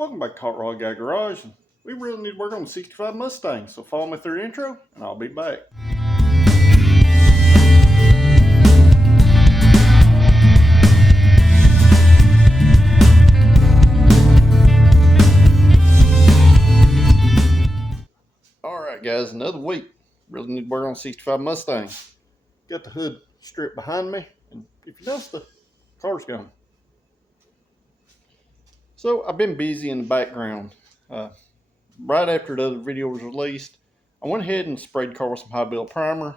Welcome back to Hot Rod Guy Garage. We really need to work on the 65 Mustang, so follow me through the intro and I'll be back. Alright guys, another week. Really need to work on the 65 Mustang. Got the hood stripped behind me, and if you notice, the car's gone. So I've been busy in the background. Right after the other video was released, I went ahead and sprayed the car with some high build primer,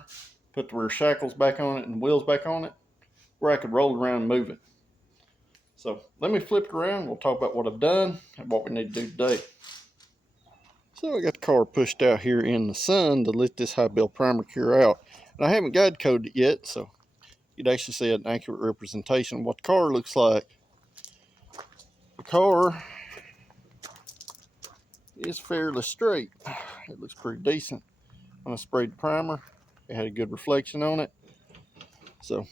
put the rear shackles back on it and the wheels back on it, where I could roll it around and move it. So let me flip it around. We'll talk about what I've done and what we need to do today. So I got the car pushed out here in the sun to let this high build primer cure out. And I haven't guide coded it yet, so you'd actually see an accurate representation of what the car looks like. The car is fairly straight. It looks pretty decent. When I sprayed the primer, it had a good reflection on it. So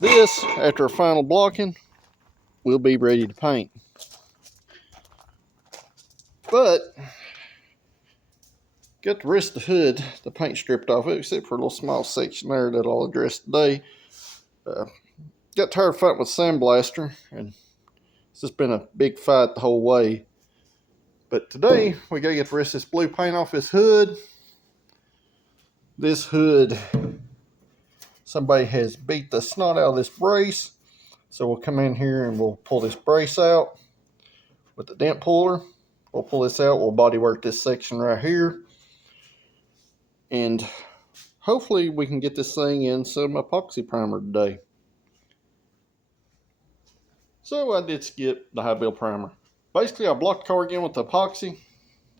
this, after a final blocking, will be ready to paint. But got the rest of the hood, the paint stripped off it, except for a little small section there that I'll address today. Got tired of fighting with sandblaster, and it's just been a big fight the whole way. But today, we gotta get the rest of this blue paint off this hood. This hood, somebody has beat the snot out of this brace. So we'll come in here and we'll pull this brace out with the dent puller. We'll pull this out, we'll bodywork this section right here. And hopefully we can get this thing in some epoxy primer today. So I did skip the high build primer. Basically, I blocked the car again with the epoxy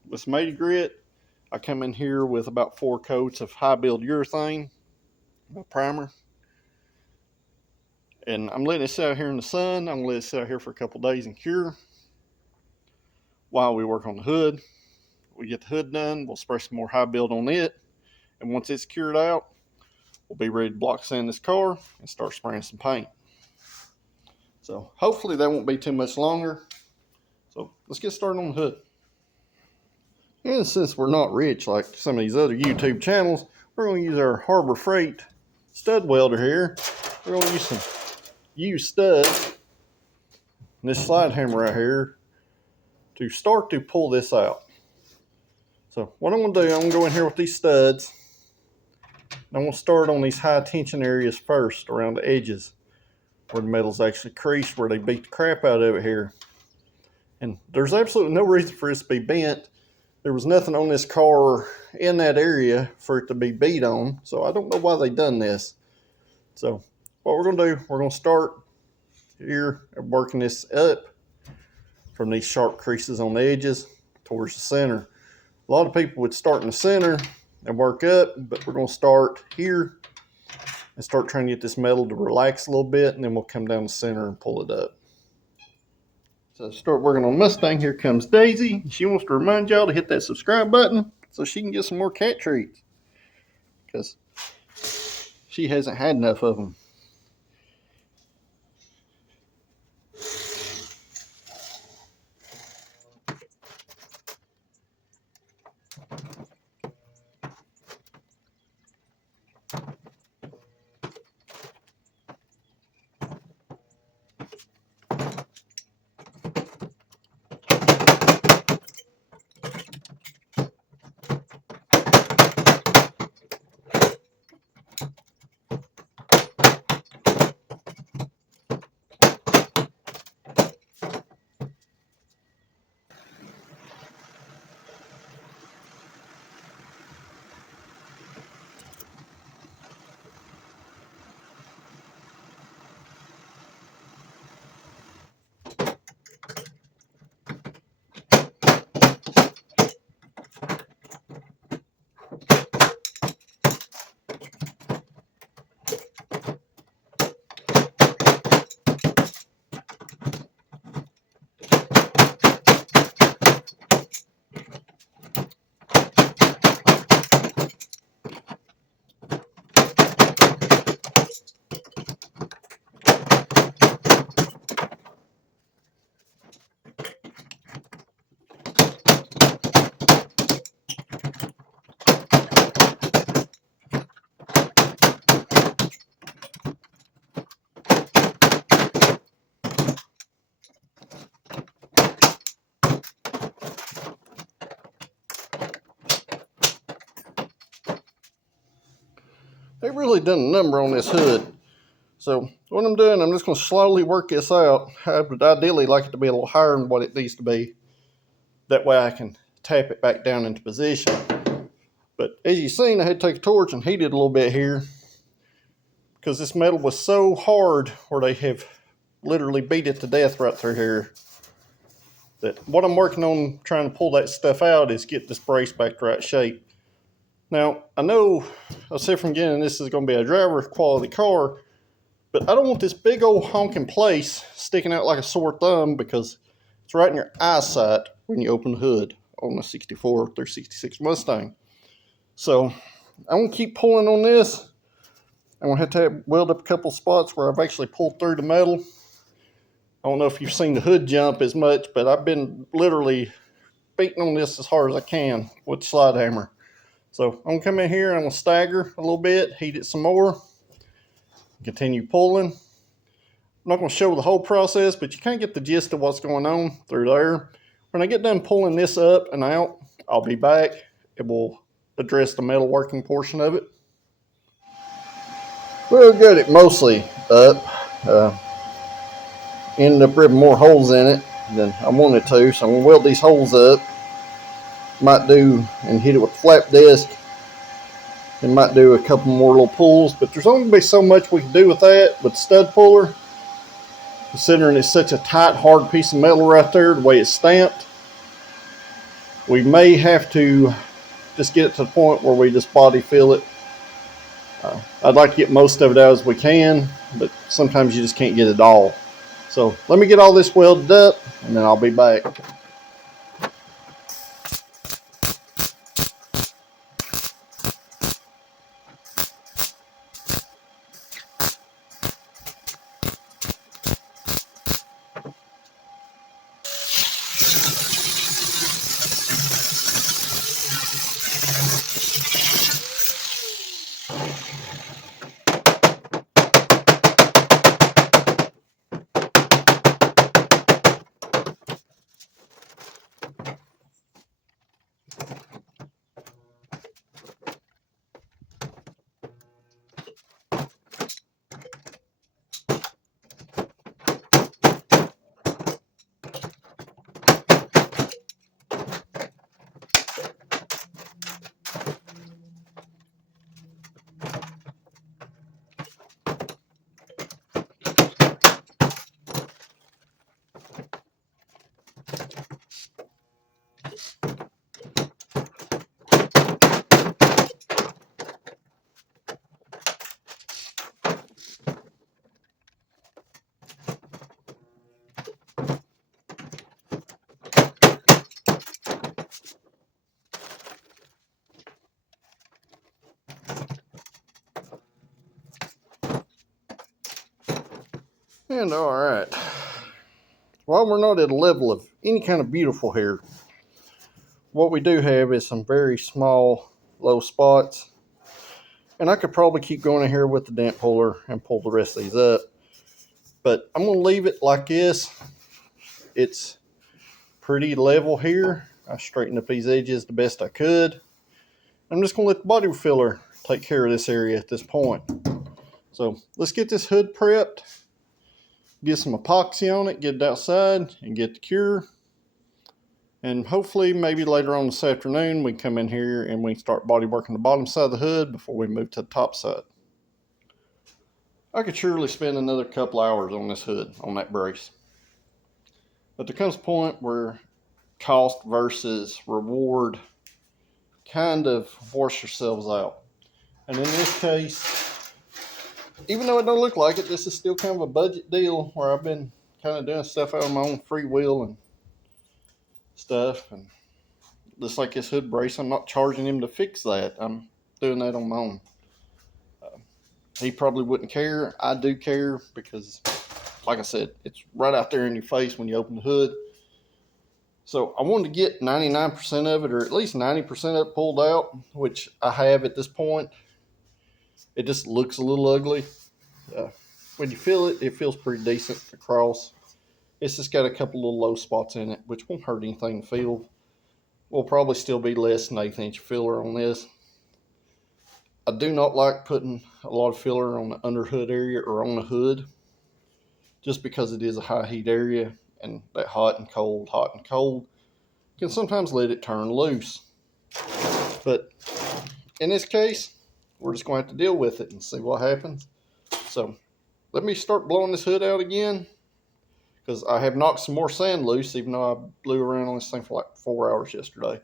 with some 80 grit. I come in here with about 4 coats of high build urethane primer. And I'm letting it sit out here in the sun. I'm going to let it sit out here for a couple days and cure while we work on the hood. We get the hood done, we'll spray some more high build on it. And once it's cured out, we'll be ready to block sand this car and start spraying some paint. So hopefully that won't be too much longer. So let's get started on the hood. And since we're not rich like some of these other YouTube channels, we're going to use our Harbor Freight stud welder here. We're going to use some used studs and this slide hammer right here to start to pull this out. So what I'm going to do, I'm going to go in here with these studs. I'm going to start on these high tension areas first, around the edges where the metal's actually creased, where they beat the crap out of it here. And there's absolutely no reason for this to be bent. There was nothing on this car in that area for it to be beat on, so I don't know why they done this. So what we're going to do, we're going to start here and working this up from these sharp creases on the edges towards the center. A lot of people would start in the center and work up, but we're going to start here and start trying to get this metal to relax a little bit, and then we'll come down the center and pull it up. So start working on Mustang. Here comes Daisy. She wants to remind y'all to hit that subscribe button so she can get some more cat treats, because she hasn't had enough of them. it really done a number on this hood. So what I'm doing, I'm just going to slowly work this out. I would ideally like it to be a little higher than what it needs to be. That way I can tap it back down into position. But as you've seen, I had to take a torch and heat it a little bit here, because this metal was so hard where they have literally beat it to death right through here. That what I'm working on trying to pull that stuff out is get this brace back to right shape. Now, I know I said from the beginning this is going to be a driver quality car, but I don't want this big old honking place sticking out like a sore thumb, because it's right in your eyesight when you open the hood on a 64 through 66 Mustang. So I'm going to keep pulling on this. I'm going to have to weld up a couple spots where I've actually pulled through the metal. I don't know if you've seen the hood jump as much, but I've been literally beating on this as hard as I can with the slide hammer. So I'm going to come in here and I'm going to stagger a little bit, heat it some more, continue pulling. I'm not going to show the whole process, but you kind of get the gist of what's going on through there. When I get done pulling this up and out, I'll be back. It will address the metalworking portion of it. We'll get it mostly up. Ended up ripping more holes in it than I wanted to, so I'm going to weld these holes up. Might do and hit it with a flap disc, and might do a couple more little pulls, but there's only going to be so much we can do with that with the stud puller, considering it's such a tight, hard piece of metal right there, the way it's stamped. We may have to just get it to the point where we just body fill it. I'd like to get most of it out as we can, but sometimes you just can't get it all. So let me get all this welded up, and then I'll be back. And all right, while we're not at a level of any kind of beautiful here, what we do have is some very small, low spots. And I could probably keep going in here with the dent puller and pull the rest of these up. But I'm going to leave it like this. It's pretty level here. I straightened up these edges the best I could. I'm just going to let the body filler take care of this area at this point. So let's get this hood prepped, get some epoxy on it, get it outside, and get the cure. And hopefully maybe later on this afternoon we can come in here and we can start body working the bottom side of the hood before we move to the top side. I could surely spend another couple hours on this hood, on that brace. But there comes a point where cost versus reward kind of wash yourselves out. And in this case, even though it don't look like it, this is still kind of a budget deal where I've been kind of doing stuff out of my own free will and stuff. And just like this hood brace, I'm not charging him to fix that. I'm doing that on my own. He probably wouldn't care. I do care because, like I said, it's right out there in your face when you open the hood. So I wanted to get 99% of it, or at least 90% of it pulled out, which I have at this point. It just looks a little ugly. When you feel it, it feels pretty decent across. It's just got a couple little low spots in it, which won't hurt anything to feel. Will probably still be less than 1/8 inch filler on this. I do not like putting a lot of filler on the under hood area or on the hood, just because it is a high heat area, and that hot and cold can sometimes let it turn loose. But in this case, we're just going to have to deal with it and see what happens. So let me start blowing this hood out again, because I have knocked some more sand loose, even though I blew around on this thing for like 4 hours yesterday.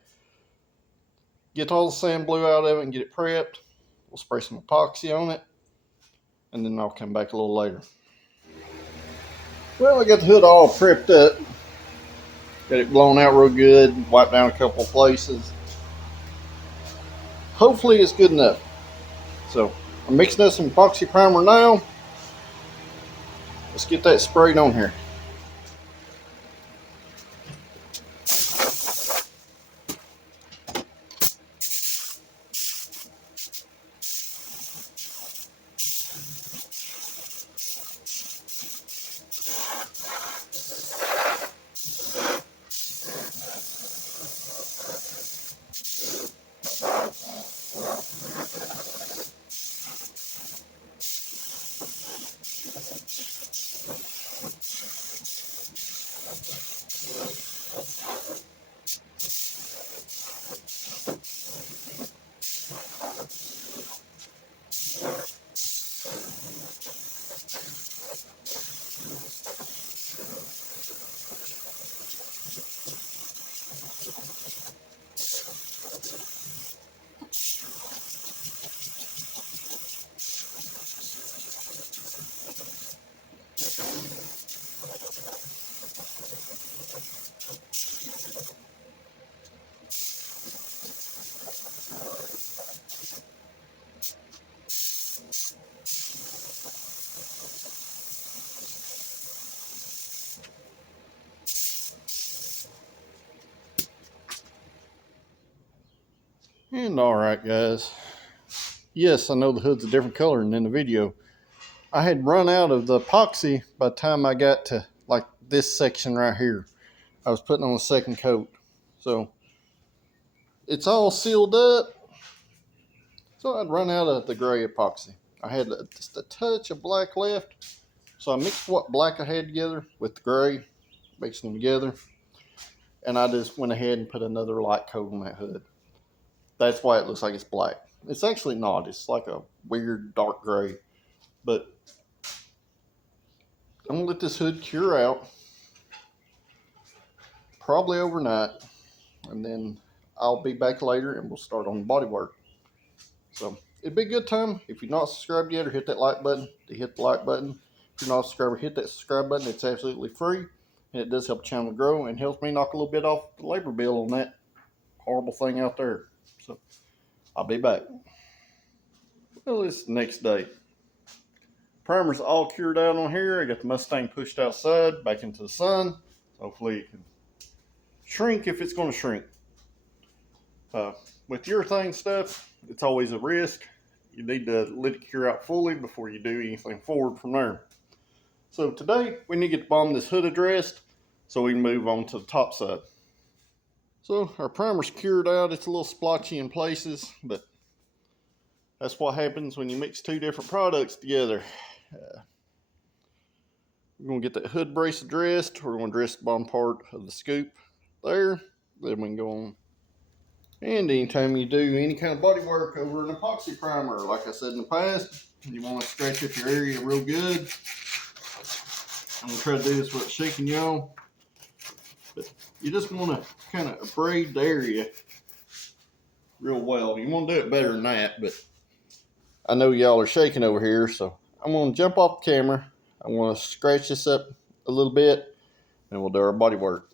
Get all the sand blew out of it and get it prepped. We'll spray some epoxy on it, and then I'll come back a little later. Well, I got the hood all prepped up. Got it blown out real good, wiped down a couple of places. Hopefully it's good enough. So I'm mixing up some epoxy primer now. Let's get that sprayed on here. And alright guys, yes, I know the hood's a different color than in the video. I had run out of the epoxy by the time I got to like this section right here. I was putting on a second coat. So it's all sealed up. So I'd run out of the gray epoxy. I had just a touch of black left. So I mixed what black I had together with the gray, mixed them together. And I just went ahead and put another light coat on that hood. That's why it looks like it's black. It's actually not. It's like a weird dark gray. But I'm going to let this hood cure out. Probably overnight. And then I'll be back later and we'll start on the bodywork. So it'd be a good time, if you're not subscribed yet, or hit that like button, to hit the like button. If you're not a subscriber, hit that subscribe button. It's absolutely free. And it does help the channel grow and helps me knock a little bit off the labor bill on that horrible thing out there. So I'll be back. Well, it's the next day. Primer's all cured out on here. I got the Mustang pushed outside, back into the sun. So hopefully it can shrink if it's going to shrink. With urethane stuff, it's always a risk. You need to let it cure out fully before you do anything forward from there. So today, we need to get the bottom of this hood addressed so we can move on to the top side. So our primer's cured out. It's a little splotchy in places, but that's what happens when you mix two different products together. We're going to get that hood brace addressed. We're going to address the bottom part of the scoop there. Then we can go on. And anytime you do any kind of body work over an epoxy primer, like I said in the past, you want to scratch up your area real good. I'm going to try to do this without shaking y'all. But you just want to kind of abrade the area real well. You want to do it better than that, but I know y'all are shaking over here, so I'm going to jump off the camera. I'm going to scratch this up a little bit, and we'll do our body work.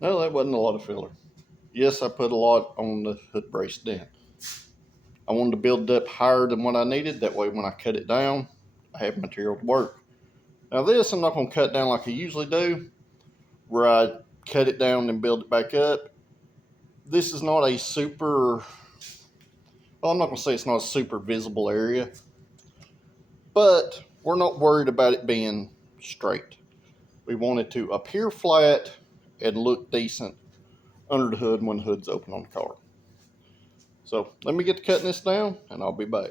No, that wasn't a lot of filler. Yes, I put a lot on the hood brace dent. I wanted to build it up higher than what I needed. That way when I cut it down, I have material to work. Now this, I'm not going to cut down like I usually do, where I cut it down and build it back up. This is not a super, well, I'm not going to say it's not a super visible area, but we're not worried about it being straight. We want it to appear flat and look decent under the hood when the hood's open on the car. So let me get to cutting this down and I'll be back.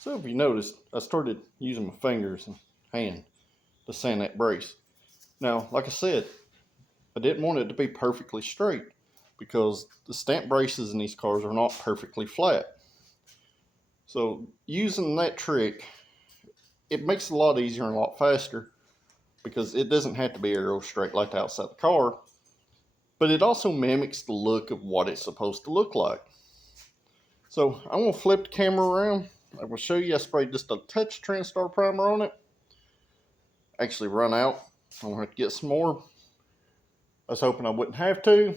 So if you noticed, I started using my fingers and hand to sand that brace. Now, like I said, I didn't want it to be perfectly straight because the stamp braces in these cars are not perfectly flat. So using that trick, it makes it a lot easier and a lot faster because it doesn't have to be arrow straight like the outside of the car, but it also mimics the look of what it's supposed to look like. So I'm going to flip the camera around. I will show you I sprayed just a touch Transtar primer on it. Actually run out. I'm going to have to get some more. I was hoping I wouldn't have to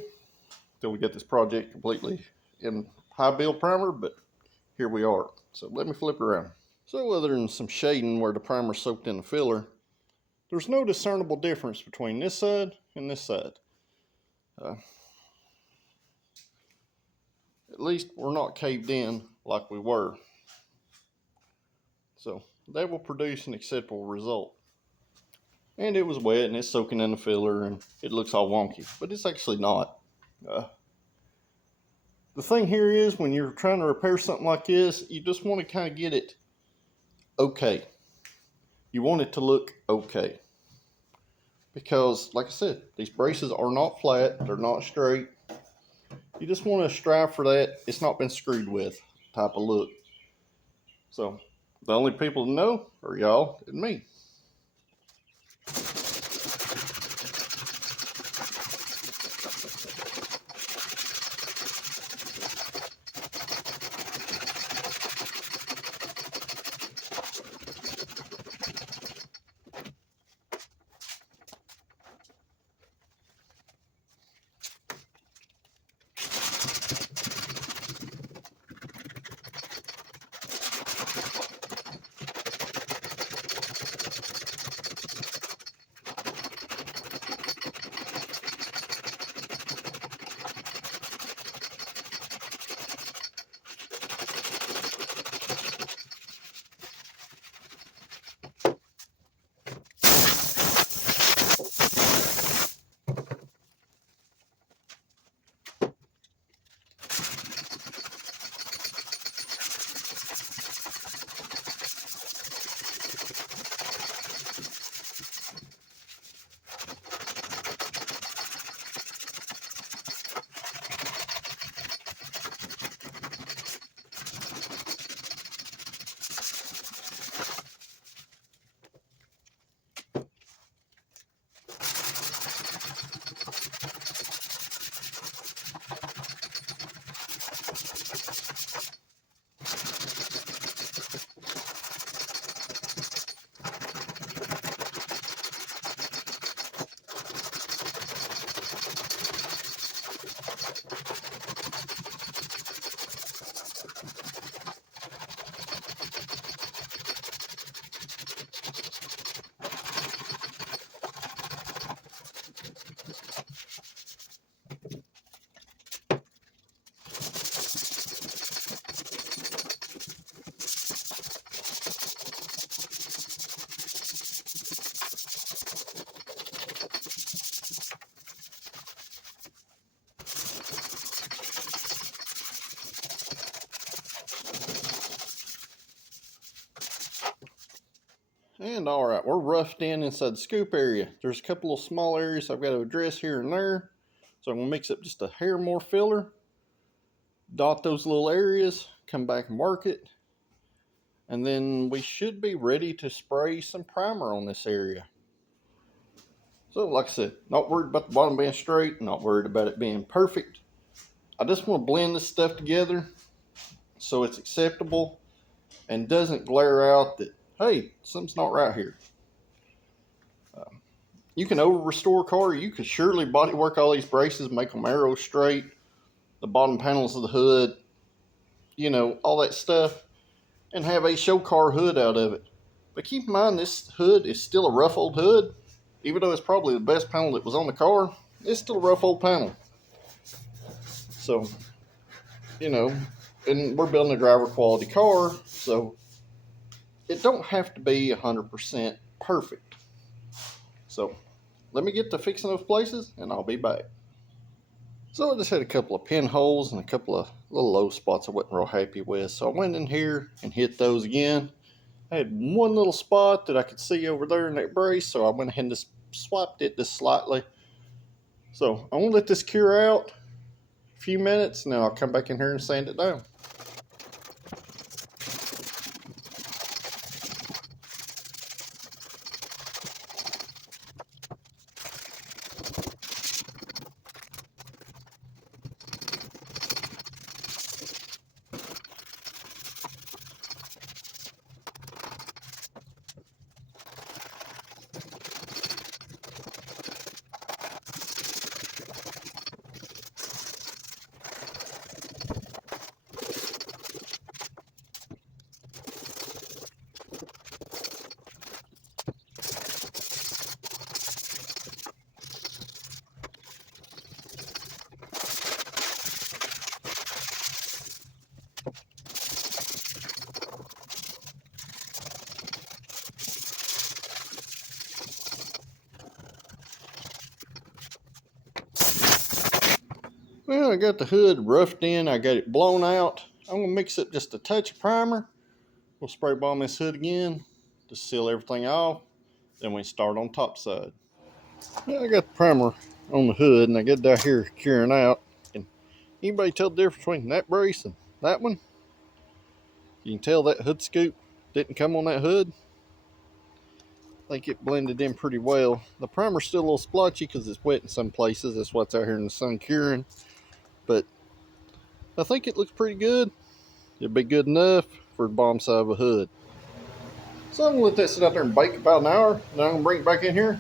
until we get this project completely in high build primer, but here we are. So let me flip it around. So other than some shading where the primer soaked in the filler, there's no discernible difference between this side and this side. At least we're not caved in like we were. So that will produce an acceptable result. And it was wet and it's soaking in the filler and it looks all wonky, but it's actually not. The thing here is when you're trying to repair something like this, you just want to kind of get it okay. You want it to look okay. Because, like I said, these braces are not flat, they're not straight. You just want to strive for that it's not been screwed with type of look. So, the only people to know are y'all and me. And all right, we're roughed in inside the scoop area. There's a couple of small areas I've got to address here and there. So I'm going to mix up just a hair more filler, dot those little areas, come back and work it. And then we should be ready to spray some primer on this area. So like I said, not worried about the bottom being straight, not worried about it being perfect. I just want to blend this stuff together so it's acceptable and doesn't glare out that, hey, something's not right here. You can over restore a car. You could surely body work all these braces, make them arrow straight, the bottom panels of the hood, all that stuff, and have a show car hood out of it. But keep in mind, this hood is still a rough old hood. Even though it's probably the best panel that was on the car, it's still a rough old panel. So, and we're building a driver quality car, so it don't have to be 100% perfect. So let me get to fixing those places and I'll be back. So I just had a couple of pinholes and a couple of little low spots I wasn't real happy with. So I went in here and hit those again. I had one little spot that I could see over there in that brace, so I went ahead and just swapped it just slightly. So I'm going to let this cure out a few minutes and then I'll come back in here and sand it down. Well, I got the hood roughed in. I got it blown out. I'm going to mix up just a touch of primer. We'll spray bomb this hood again to seal everything off. Then we start on top side. Well, I got the primer on the hood and I get down here curing out. Can anybody tell the difference between that brace and that one? You can tell that hood scoop didn't come on that hood. I think it blended in pretty well. The primer's still a little splotchy because it's wet in some places. That's why it's out here in the sun curing. But I think it looks pretty good. It'll be good enough for the bottom side of a hood. So I'm going to let that sit out there and bake about an hour. Then I'm going to bring it back in here,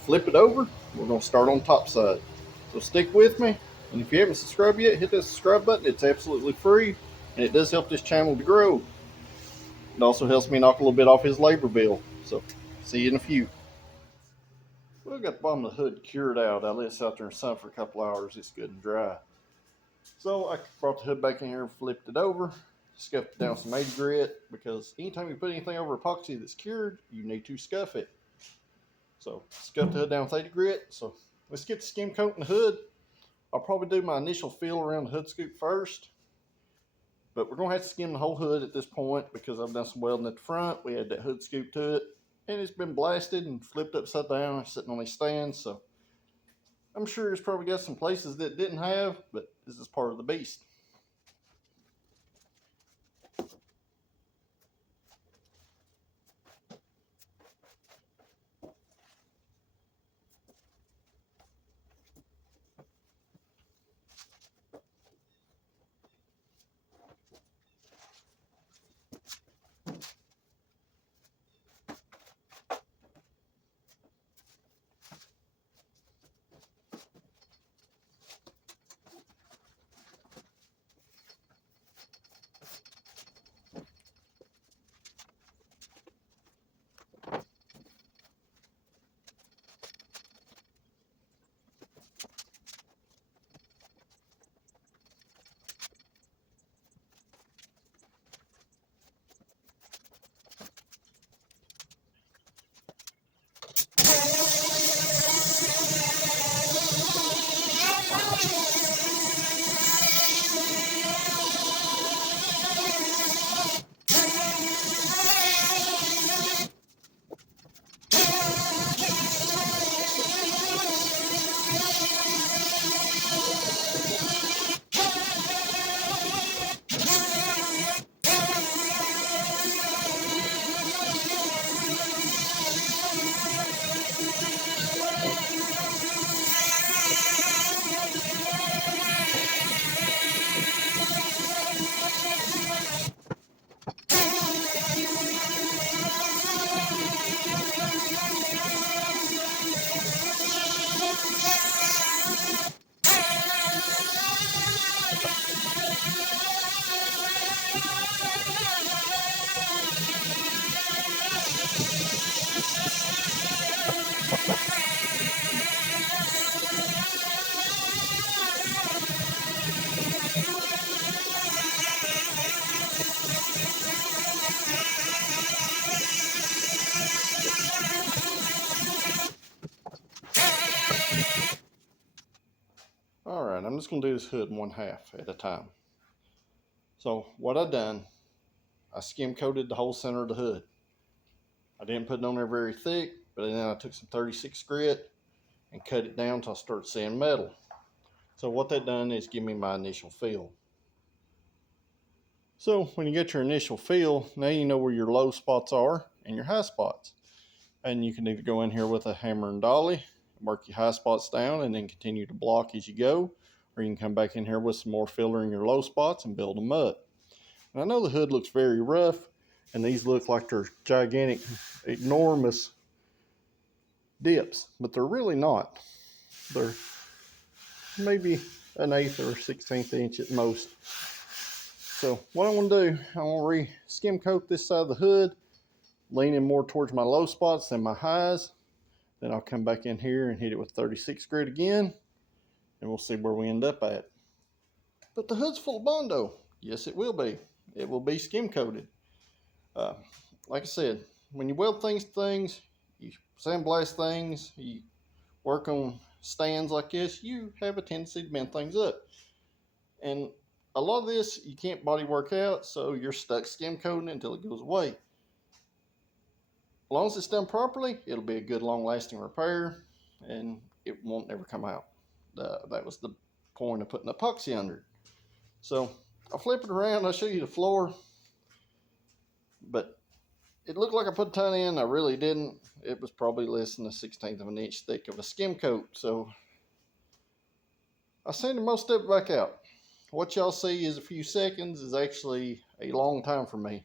flip it over. We're going to start on top side. So stick with me. And if you haven't subscribed yet, hit that subscribe button. It's absolutely free. And it does help this channel to grow. It also helps me knock a little bit off his labor bill. So see you in a few. Well, I got the bottom of the hood cured out. I let it sit out there in the sun for a couple hours. It's good and dry. So I brought the hood back in here and flipped it over. Scuffed down some 80 grit because anytime you put anything over epoxy that's cured, you need to scuff it. So scuffed the hood down with 80 grit. So let's get the skim coat in the hood. I'll probably do my initial fill around the hood scoop first. But we're going to have to skim the whole hood at this point because I've done some welding at the front. We had that hood scoop to it. And it's been blasted and flipped upside down, sitting on these stands. So I'm sure it's probably got some places that it didn't have, but this is part of the beast. just going to do this hood 1/2 at a time. So what I done, I skim coated the whole center of the hood. I didn't put it on there very thick, but then I took some 36 grit and cut it down till I started seeing metal. So what that done is give me my initial feel. So when you get your initial feel, now you know where your low spots are and your high spots. And you can either go in here with a hammer and dolly, work your high spots down and then continue to block as you go, or you can come back in here with some more filler in your low spots and build them up. And I know the hood looks very rough, and these look like they're gigantic, enormous dips, but they're really not. They're maybe an 1/8 or 1/16 inch at most. So what I want to do, I want to re-skim coat this side of the hood, leaning more towards my low spots than my highs. Then I'll come back in here and hit it with 36 grit again, and we'll see where we end up at. But the hood's full of Bondo. Yes, it will be. It will be skim coated. Like I said, when you weld things to things, you sandblast things, you work on stands like this, you have a tendency to bend things up. And a lot of this you can't body work out, so you're stuck skim coating until it goes away. As long as it's done properly, it'll be a good long lasting repair and it won't never come out. That was the point of putting epoxy under it. So I'll flip it around, I'll show you the floor. But it looked like I put a ton in, I really didn't. It was probably less than 1/16 of an inch thick of a skim coat. So I sanded most of it back out. What y'all see is a few seconds is actually a long time for me.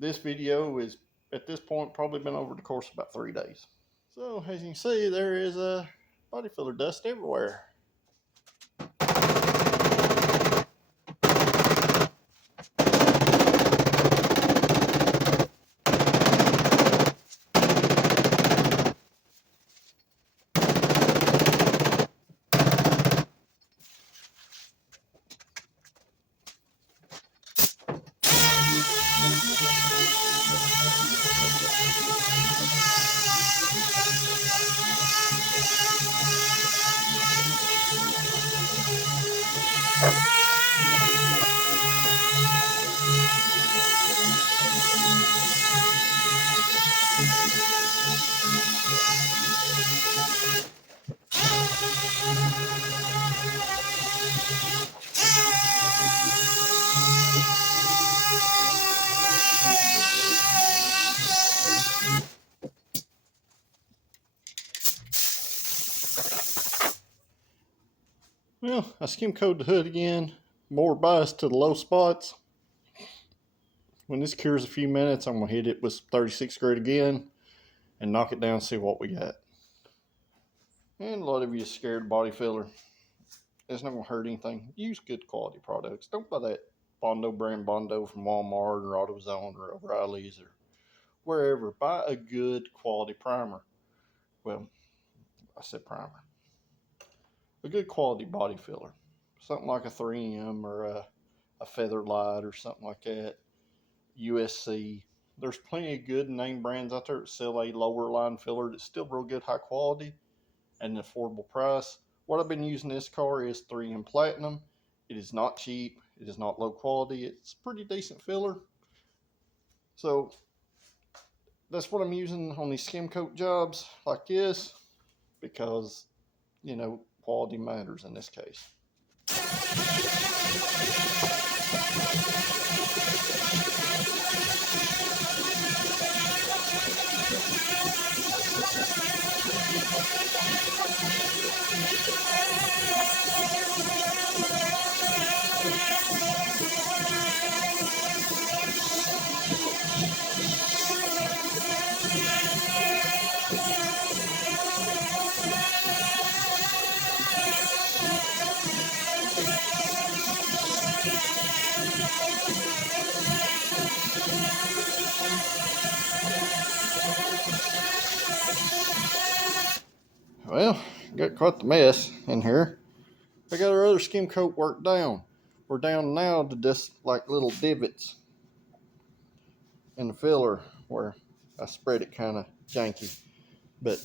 This video is, at this point, probably been over the course of about 3 days. So as you can see, there is a body filler dust everywhere. Well, I skim coated the hood again, more biased to the low spots. When this cures a few minutes, I'm going to hit it with 36 grit again and knock it down and see what we got. And a lot of you are scared of body filler. It's not going to hurt anything. Use good quality products. Don't buy that Bondo brand Bondo from Walmart or AutoZone or O'Reilly's or wherever. Buy a good quality primer. Well, I said primer. A good quality body filler. Something like a 3M or a Feather Light or something like that. USC. There's plenty of good name brands out there that sell a lower line filler that's still real good, high quality, at an affordable price. What I've been using this car is 3M Platinum. It is not cheap. It is not low quality. It's pretty decent filler. So that's what I'm using on these skim coat jobs like this because, you know, quality matters in this case. Well, got quite the mess in here. I got our other skim coat worked down. We're down now to just like little divots in the filler where I spread it kind of janky. But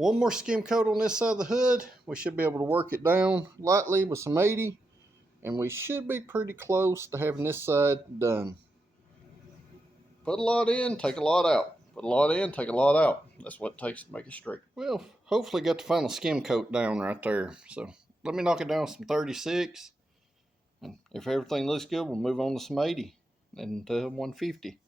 One more skim coat on this side of the hood. We should be able to work it down lightly with some 80, and we should be pretty close to having this side done. Put a lot in, take a lot out. Put a lot in, take a lot out. That's what it takes to make it straight. Well, hopefully got the final skim coat down right there. So let me knock it down with some 36. And if everything looks good, we'll move on to some 80 and 150.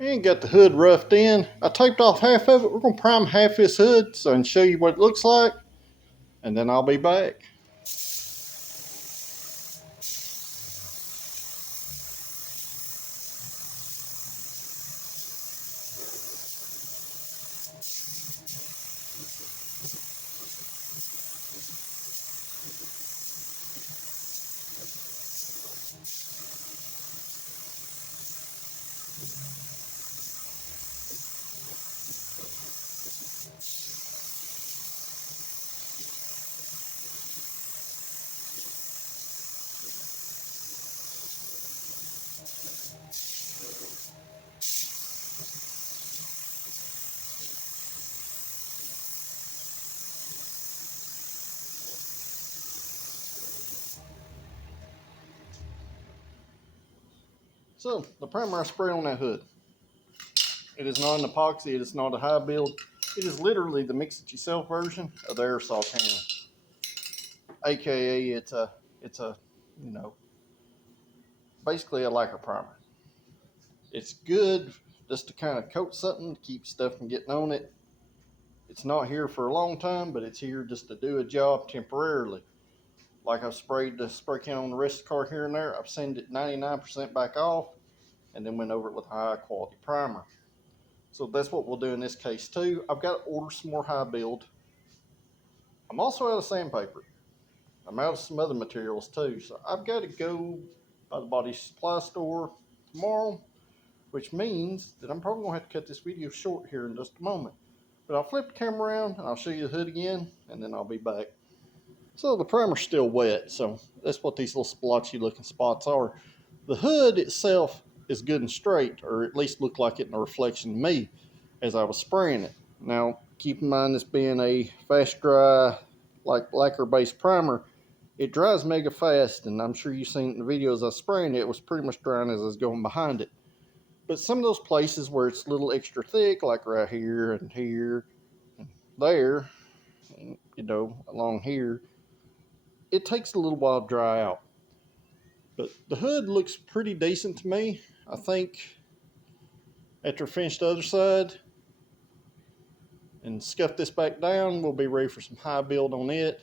And got the hood roughed in. I taped off half of it. We're going to prime half this hood so I can show you what it looks like. And then I'll be back. So the primer I spray on that hood. It is not an epoxy. It is not a high build. It is literally the mix it yourself version of the aerosol can. AKA it's a you know, basically a lacquer primer. It's good just to kind of coat something to keep stuff from getting on it. It's not here for a long time, but it's here just to do a job temporarily. Like I've sprayed the spray can on the rest of the car here and there. I've sent it 99% back off and then went over it with a high quality primer. So that's what we'll do in this case too. I've got to order some more high build. I'm also out of sandpaper. I'm out of some other materials too. So I've got to go by the body supply store tomorrow, which means that I'm probably gonna have to cut this video short here in just a moment. But I'll flip the camera around and I'll show you the hood again and then I'll be back. So the primer's still wet, so that's what these little splotchy looking spots are. The hood itself is good and straight, or at least looked like it in a reflection to me as I was spraying it. Now, keep in mind this being a fast dry, like lacquer-based primer, it dries mega fast, and I'm sure you've seen in the videos I was spraying it, it was pretty much drying as I was going behind it. But some of those places where it's a little extra thick, like right here and here and there, and, you know, along here, it takes a little while to dry out. But the hood looks pretty decent to me. I think after I finish the other side and scuff this back down, we'll be ready for some high build on it.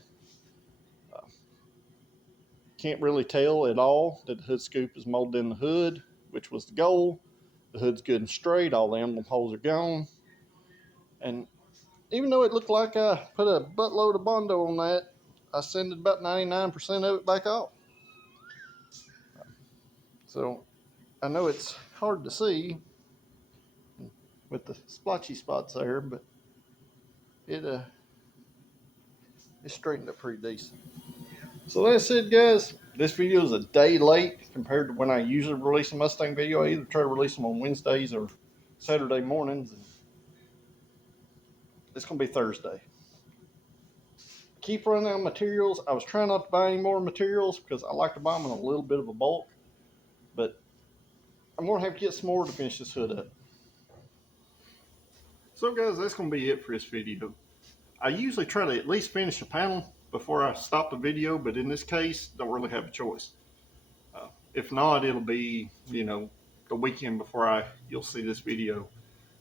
Can't really tell at all that the hood scoop is molded in the hood, which was the goal. The hood's good and straight. All the emblem holes are gone. And even though it looked like I put a buttload of Bondo on that, I sanded about 99% of it back off. So I know it's hard to see with the splotchy spots there, but it straightened up pretty decent. So that's it, guys. This video is a day late compared to when I usually release a Mustang video. I either try to release them on Wednesdays or Saturday mornings. And it's going to be Thursday. Keep running out of materials. I was trying not to buy any more materials because I like to buy them in a little bit of a bulk. But I'm going to have to get some more to finish this hood up. So guys, that's going to be it for this video. I usually try to at least finish a panel before I stop the video, but in this case, don't really have a choice. If not, it'll be, you know, the weekend before you'll see this video,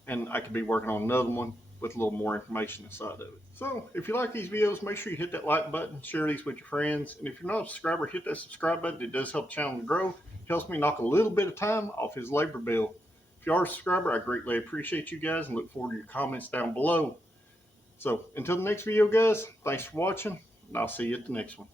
and I could be working on another one with a little more information inside of it. So if you like these videos, make sure you hit that like button, share these with your friends, and if you're not a subscriber, hit that subscribe button. It does help the channel to grow. It helps me knock a little bit of time off his labor bill. If you are a subscriber, I greatly appreciate you guys and look forward to your comments down below. So until the next video, guys, thanks for watching, and I'll see you at the next one.